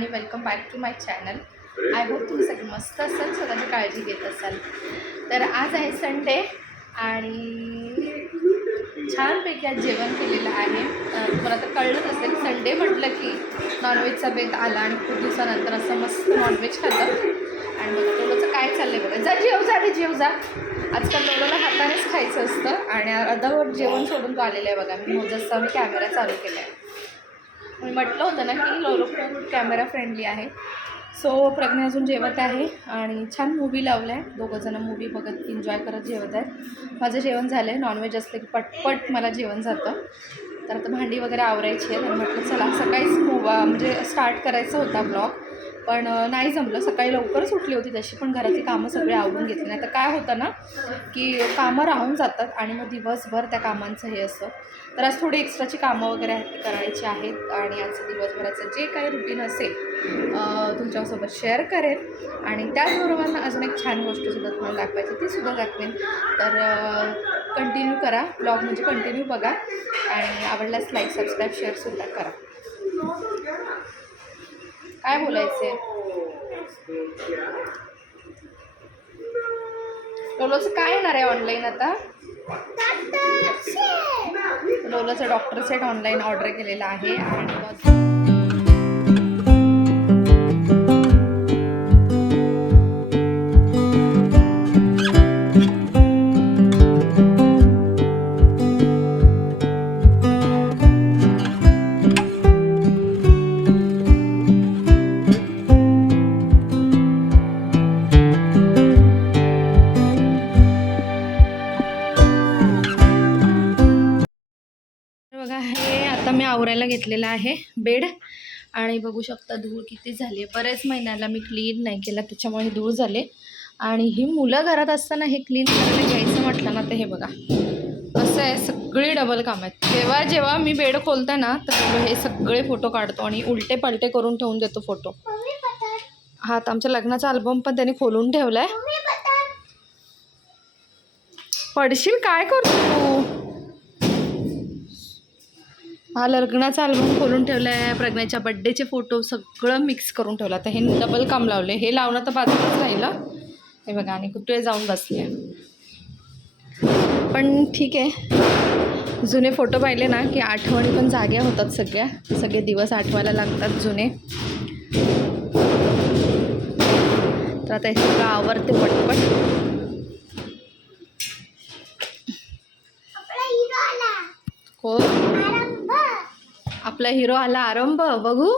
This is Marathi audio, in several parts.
आणि welcome back to my channel I hope तुम्ही सगळे मस्त असाल स्वतःची काळजी घेत असाल. तर आज आहे संडे आणि छानपैकी आज जेवण केलेलं आहे. तुम्हाला तर कळलंच असेल संडे म्हटलं की नॉनव्हेजचा बेत आला आणि खूप दिवसानंतर असं मस्त नॉनव्हेज खातं आणि मग लोलोचं काय चाललंय बघा. जा जेव जा रे जेव जा. आजकाल लोलोला हातानेच खायचं असतं आणि अर्धवट जेवण सोडून तो आलेलं आहे बघा. मी जसा मी कॅमेरा चालू केला आहे मी म्हटलं होतं ना की लोलो खूप कॅमेरा फ्रेंडली आहे. सो प्रज्ञा अजून जेवत आहे आणि छान मूवी लावला आहे दोघंजणं मूवी बघत एन्जॉय करत जेवत आहेत. माझं जेवण झालं आहे नॉनव्हेज असलं की पटपट मला जेवण जातं. तर आता भांडी वगैरे आवरायची आहे तर म्हटलं चला सकाळीच मोबा म्हणजे स्टार्ट करायचा होता ब्लॉग पण नाही जमलं. सकाळी लवकरच उठली होती तशी पण घरातली कामं सगळी आवरून घेतली. नाही तर काय होतं ना की कामं राहून जातात आणि मग दिवसभर त्या कामांचं हे असं तर आज थोडी एक्स्ट्राची कामं वगैरे आहेत ती करायची आहेत आणि आजचं दिवसभराचं जे काही रुटीन असेल तुमच्यासोबत शेअर करेन. आणि त्याचबरोबर ना अजून एक छान गोष्टसुद्धा तुम्हाला दाखवायची ती सुद्धा दाखवेन. तर कंटिन्यू करा. ब्लॉग म्हणजे कंटिन्यू बघा. आणि आवडल्यास लाईक सबस्क्राईब शेअरसुद्धा करा. काय बोलायचं लोलोचं काय येणार आहे ऑनलाईन आता? लोलोचं डॉक्टर सेट ऑनलाईन ऑर्डर केलेला आहे. आणि वापरायला घेतलेला आहे बेड. आणि बघू शकता धूळ किती झाली आहे. बऱ्याच महिन्याला मी क्लीन नाही केला त्याच्यामुळे धूळ झाले. आणि ही मुलं घरात असताना हे क्लीन करायला घ्यायचं म्हटलं ना तर हे बघा. असं आहे सगळी डबल काम आहेत. जेव्हा जेव्हा मी बेड खोलते ना तर हे सगळे फोटो काढतो आणि उलटे पलटे करून ठेवून देतो फोटो हा तर आमच्या लग्नाचा अल्बम पण त्याने खोलून ठेवला आहे पडशील काय करतो तू? हा लग्नाचा अल्बम खोलून ठेवला आहे प्रज्ञाच्या बड्डेचे फोटो सगळं मिक्स करून ठेवलं. आता हे डबल काम लावले हे लावणं तर बाजूलाच राहिलं. हे बघा आणि कुठे जाऊन बसले. पण ठीक आहे. जुने फोटो पाहिले ना की आठवणी पण जाग्या होतात सगळ्या. सगळे दिवस आठवायला लागतात जुने. तर आता हे सगळं आवडते पटपट. हो. आपला हिरो आला आरंभ बघू.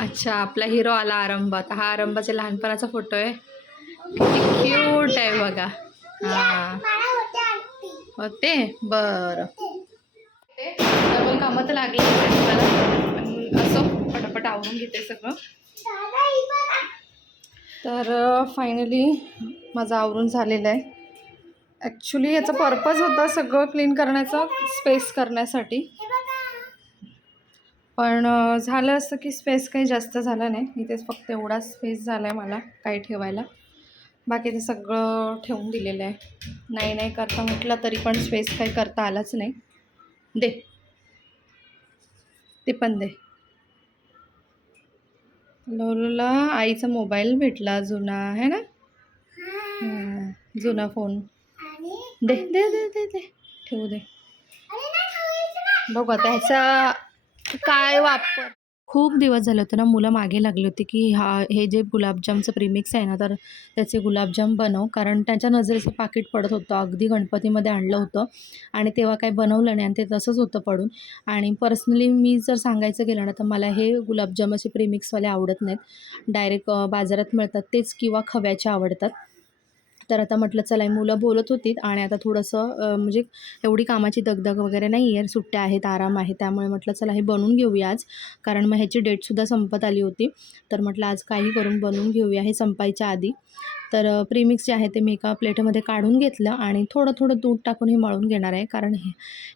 अच्छा आपला हिरो आला आरंभ. आता हा आरंभाचा लहानपणाचा फोटो आहे. किती क्यूट आहे बघा. हां. होते? बरं. डबल कामं तर लागली पण असं पटापट आवरून घेते सगळं. तर फायनली माझं आवरून झालेलं आहे. ॲक्च्युली याचा पर्पज होता सगळं क्लीन करण्याचा स्पेस करण्यासाठी. पण झालं असं की स्पेस काही जास्त झाला नाही. इथेच फक्त एवढा स्पेस झाला आहे मला काही ठेवायला. बाकी ते सगळं ठेवून दिलेलं आहे. नाही नाही करता म्हटलं तरी पण स्पेस काही करता आलाच नाही. दे. ते पण दे. लोलूला आईचा मोबाईल भेटला जुना आहे ना? जुना फोन दे दे दे दे दे. ठेवू दे. बघू आता ह्याचा काय वापर? खूप दिवस झाले होते ना मुलं मागे लागली होती की हा हे जे गुलाबजामचं प्रिमिक्स आहे ना तर त्याचे गुलाबजाम बनव. कारण त्यांच्या नजरेचं पाकिट पडत होतं. अगदी गणपतीमध्ये आणलं होतं आणि तेव्हा काही बनवलं नाही आणि ते तसंच होतं पडून. आणि पर्सनली मी जर सांगायचं गेलं ना तर मला हे गुलाबजामाचे प्रिमिक्सवाले आवडत नाहीत. डायरेक्ट बाजारात मिळतात तेच किंवा खव्याचे आवडतात. तर आता म्हटलं चला ही मुलं बोलत होती आणि आता थोडंसं म्हणजे एवढी कामाची दगदग वगैरे नाही आहे सुट्ट्या आहेत आराम आहे. त्यामुळे म्हटलं चला हे बनवून घेऊया आज. कारण मग ह्याची डेटसुद्धा संपत आली होती. तर म्हटलं आज काही करून बनवून घेऊया हे संपायच्या आधी. तर प्रीमिक्स जे आहे ते मी एका प्लेटमध्ये काढून घेतलं आणि थोडं थोडं दूध टाकून हे मळून घेणार आहे. कारण हे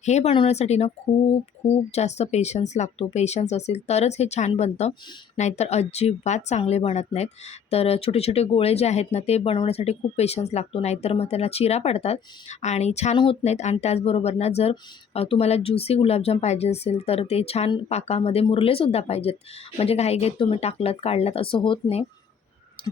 हे बनवण्यासाठी ना खूप खूप जास्त पेशन्स लागतो. पेशन्स असेल तरच हे छान बनतं. नाहीतर अजिबात चांगले बनत नाहीत. तर छोटे छोटे गोळे जे आहेत ना ते बनवण्यासाठी खूप पेशन्स लागतो. नाहीतर मग त्याला चिरा पडतात आणि छान होत नाहीत. आणि त्याचबरोबर ना जर तुम्हाला ज्युसी गुलाबजाम पाहिजे असेल तर ते छान पाकामध्ये मुरलेसुद्धा पाहिजेत. म्हणजे घाईघाईत तुम्ही टाकलात काढलात असं होत नाही.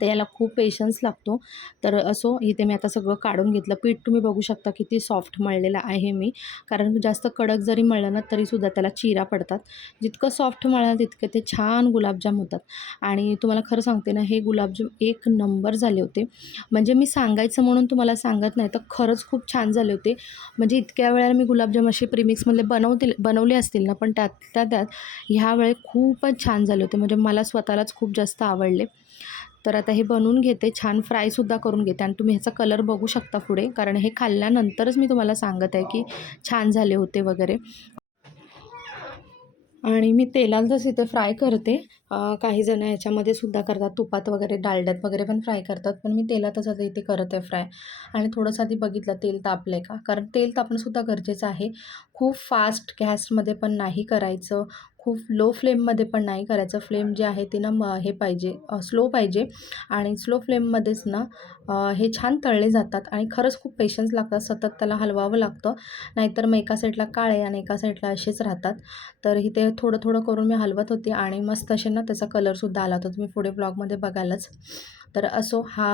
तर याला खूप पेशन्स लागतो. तर असो इथे मी आता सगळं काढून घेतलं. पीठ तुम्ही बघू शकता किती सॉफ्ट मळलेलं आहे मी. कारण जास्त कडक जरी मळलं ना तरीसुद्धा त्याला चिरा पडतात. जितकं सॉफ्ट मळलं तितके ते छान गुलाबजाम होतात. आणि तुम्हाला खरं सांगते ना हे गुलाबजाम एक नंबर झाले होते. म्हणजे मी सांगायचं म्हणून तुम्हाला सांगत नाही तर खरंच खूप छान झाले होते. म्हणजे इतक्या वेळेला मी गुलाबजाम असे प्रीमिक्समधले बनवतील बनवले असतील ना पण त्यातल्या त्यात ह्या वेळे खूपच छान झाले होते. म्हणजे मला स्वतःलाच खूप जास्त आवडले. तर आता हे बनवून घेते. छान फ्रायसुद्धा करून घेते. आणि तुम्ही ह्याचा कलर बघू शकता पुढे. कारण हे खाल्ल्यानंतरच मी तुम्हाला सांगत आहे की छान झाले होते वगैरे. आणि मी तेलातच इथे फ्राय करते काही जण ह्याच्यामध्ये सुद्धा करतात. तुपात वगैरे डालड्यात वगैरे पण फ्राय करतात. पण मी तेलातच आता इथे करत आहे फ्राय आणि थोडंसं आधी बघितलं तेल तापलं आहे का? कारण तेल तापणंसुद्धा गरजेचं आहे. खूप फास्ट गॅसमध्ये पण नाही करायचं. खूप लो फ्लेममध्ये पण नाही करायचं. फ्लेम जे आहे ते ना म हे पाहिजे स्लो पाहिजे. आणि स्लो फ्लेममध्येच ना हे छान तळले जातात आणि खरंच खूप पेशन्स लागतात. सतत त्याला हलवावं लागतं. नाहीतर मग एका साईडला काळे आणि एका साईडला असेच राहतात. तर इथे थोडं थोडं करून मी हलवत होते आणि मस्त असे ना त्याचा कलरसुद्धा आला होता. तुम्ही पुढे ब्लॉगमध्ये बघायलाच तर असो हा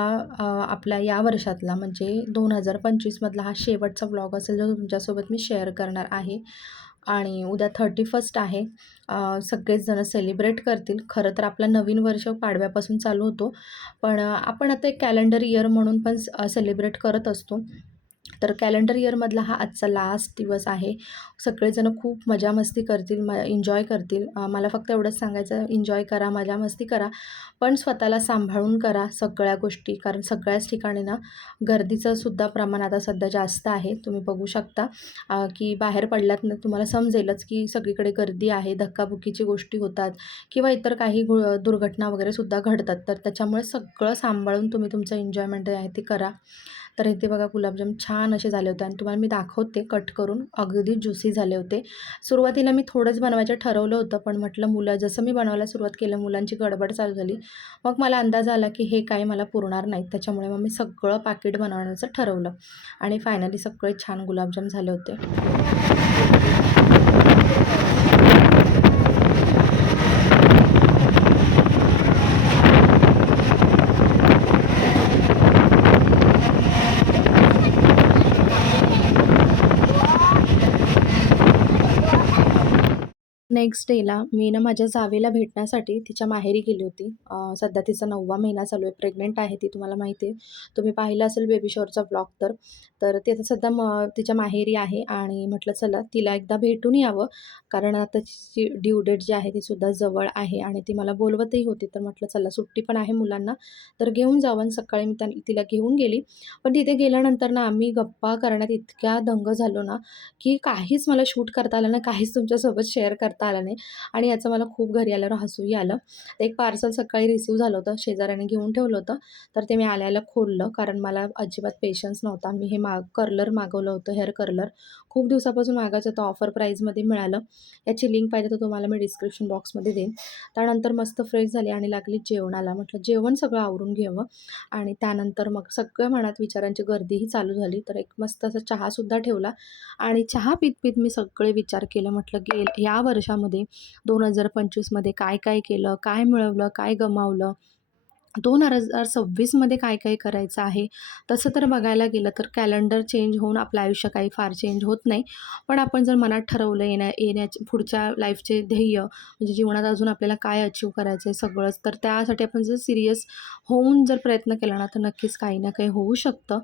आपल्या या वर्षातला म्हणजे दोन हजार पंचवीसमधला हा शेवटचा ब्लॉग असेल जो तुमच्यासोबत मी शेअर करणार आहे. आणि उद्या थर्टी फर्स्ट आहे. सगळेच जणं सेलिब्रेट करतील. खरं तर आपलं नवीन वर्ष पाडव्यापासून चालू होतो. पण आपण आता एक कॅलेंडर इयर म्हणून पण सेलिब्रेट करत असतो. तर कॅलेंडर इयरमधला हा आजचा लास्ट दिवस आहे. सगळेजण खूप मजा मस्ती करतील म एन्जॉय करतील. मला फक्त एवढंच सांगायचं एन्जॉय करा मजा मस्ती करा. पण स्वतःला सांभाळून करा सगळ्या गोष्टी. कारण सगळ्याच ठिकाणी ना गर्दीचं सुद्धा प्रमाण आता सध्या जास्त आहे. तुम्ही बघू शकता की बाहेर पडलात ना तुम्हाला समजेलच की सगळीकडे गर्दी आहे धक्काबुक्कीची गोष्टी होतात किंवा इतर काही दुर्घटना वगैरे सुद्धा घडतात. तर त्याच्यामुळे सगळं सांभाळून तुम्ही तुमचं एन्जॉयमेंट आहे ते करा. तर इथे बघा गुलाबजाम छान असे झाले होते आणि तुम्हाला मी दाखवते कट करून. अगदी ज्युसी झाले होते. सुरुवातीला मी थोडंच बनवायचं ठरवलं होतं पण म्हटलं मुलं जसं मी बनवायला सुरुवात केलं मुलांची गडबड चालू झाली. मग मला अंदाज आला की हे काही मला पुरणार नाहीत. त्याच्यामुळे मग मी सगळं पाकिट बनवण्याचं ठरवलं आणि फायनली सगळे छान गुलाबजाम झाले होते. नेक्स्ट डेला मी ना माझ्या जावेला भेटण्यासाठी तिच्या माहेरी गेली होती. सध्या तिचा नववा महिना चालू आहे. प्रेग्नेंट आहे ती तुम्हाला माहिती आहे. तुम्ही पाहिलं असेल बेबी शॉरचा ब्लॉग तर. तर ती आता सध्या म तिच्या माहेरी आहे आणि म्हटलं चला तिला एकदा भेटून यावं. कारण आता तिची ड्यू डेट जी आहे ती सुद्धा जवळ आहे आणि ती मला बोलवतही होती. तर म्हटलं चला सुट्टी पण आहे मुलांना तर घेऊन जावं. आणि सकाळी मी त्या तिला घेऊन गेली. पण तिथे गेल्यानंतर ना आम्ही गप्पा करण्यात इतक्या दंग झालो ना की काहीच मला शूट करता आलं ना काहीच तुमच्यासोबत शेअर करता आला नाही. आणि याचं मला खूप घरी आल्यावर हसूही आलं. तर एक पार्सल सकाळी रिसीव झालं होतं. शेजाऱ्याने घेऊन ठेवलं होतं. तर ते मी आल्याला खोललं. कारण मला अजिबात पेशन्स नव्हता. मी हे माग कर्लर मागवलं होतं. हेअर कर्लर खूप दिवसापासून मागायचं होतं. ऑफर प्राईजमध्ये मिळालं. याची लिंक पाहिजे तर तुम्हाला मी डिस्क्रिप्शन बॉक्समध्ये देईन. त्यानंतर मस्त फ्रेश झाली आणि लागली जेवणाला म्हटलं जेवण सगळं आवरून घ्यावं. आणि त्यानंतर मग सगळ्या मनात विचारांची गर्दीही चालू झाली. तर एक मस्त असा चहासुद्धा ठेवला. आणि चहा पित पित मी सगळे विचार केले. म्हटलं गेल या वर्षामध्ये दोन हजार पंचवीसमध्ये काय काय केलं काय मिळवलं काय गमावलं दोन हजार सव्वीसमध्ये काय काय करायचं आहे? तसं तर बघायला गेलं तर कॅलेंडर चेंज होऊन आपलं आयुष्य काही फार चेंज होत नाही. पण आपण जर मनात ठरवलं येण्या येण्याचे पुढच्या लाईफचे ध्येय म्हणजे जीवनात अजून आपल्याला काय अचीव करायचं आहे सगळंच तर त्यासाठी आपण जर सिरियस होऊन जर प्रयत्न केला ना तर नक्कीच काही ना काही होऊ शकतं.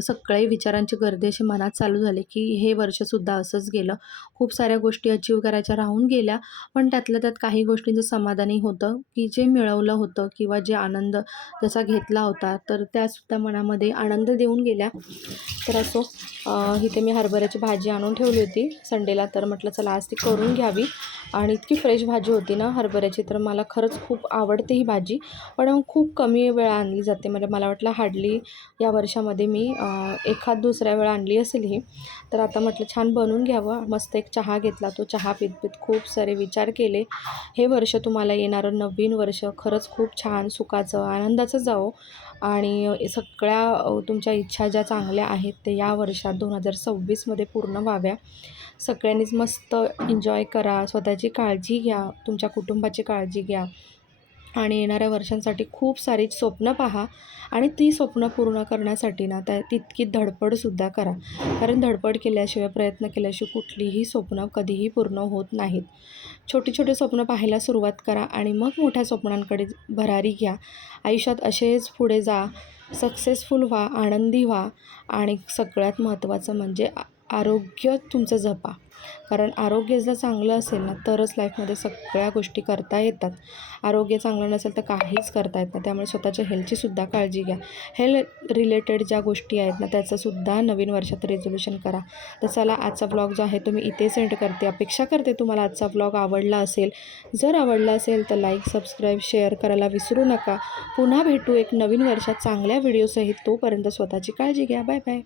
सगळे विचारांची गर्दी अशी मनात चालू झाली की हे वर्षसुद्धा असंच गेलं. खूप साऱ्या गोष्टी अचीव करायच्या राहून गेल्या पण त्यातल्या त्यात काही गोष्टींचं समाधानी होतं की जे मिळवलं होतं किंवा जे आनंद जसा घेतला होता तर त्यासुद्धा मनामध्ये आनंद देऊन गेल्या. तर असो इथे मी हरभऱ्याची भाजी आणून ठेवली होती संडेला तर म्हटलं चला आज ती करून घ्यावी. आणि इतकी फ्रेश भाजी होती ना हरभऱ्याची तर मला खरंच खूप आवडते ही भाजी. पण खूप कमी वेळा आणली जाते. म्हणजे मला वाटलं हार्डली या वर्षामध्ये मी एखाद दुसऱ्या वेळा आणली असेल ही. तर आता म्हटलं छान बनवून घ्यावं. मस्त एक चहा घेतला तो चहा पित पित खूप सारे विचार केले. हे वर्ष तुम्हाला येणारं नवीन वर्ष खरंच खूप छान सुखाचं आनंदाचं जाओ आणि सगळ्या तुमच्या इच्छा ज्या चांगल्या आहेत ते या वर्षात दोन हजार सव्वीसमध्ये पूर्ण व्हाव्या. सगळ्यांनीच मस्त एन्जॉय करा. स्वतःची काळजी घ्या. तुमच्या कुटुंबाची काळजी घ्या. आणि येणाऱ्या वर्षांसाठी खूप सारी स्वप्न पहा आणि ती स्वप्न पूर्ण करण्यासाठी ना त्या तितकी धडपडसुद्धा करा. कारण धडपड केल्याशिवाय प्रयत्न केल्याशिवाय कुठलीही स्वप्न कधीही पूर्ण होत नाहीत. छोटी छोटी स्वप्न पाहायला सुरुवात करा आणि मग मोठ्या स्वप्नांकडे भरारी घ्या. आयुष्यात असेच पुढे जा. सक्सेसफुल व्हा आनंदी व्हा आणि सगळ्यात महत्त्वाचं म्हणजे आरोग्य तुमचं जपा. कारण आरोग्य जर चांगलं असेल ना तरच लाईफमध्ये सगळ्या गोष्टी करता येतात. आरोग्य चांगलं नसेल तर काहीच करता येत नाही. त्यामुळे स्वतःच्या हेल्थचीसुद्धा काळजी घ्या. हेल्थ रिलेटेड ज्या गोष्टी आहेत ना त्याचंसुद्धा नवीन वर्षात रेझोल्युशन करा. तर चला आजचा ब्लॉग जो आहे तो मी इथे सेंड करते. अपेक्षा करते तुम्हाला आजचा ब्लॉग आवडला असेल. जर आवडला असेल तर लाईक सबस्क्राईब शेअर करायला विसरू नका. पुन्हा भेटू एक नवीन वर्षात चांगल्या व्हिडिओसहित तोपर्यंत स्वतःची काळजी घ्या. Bye bye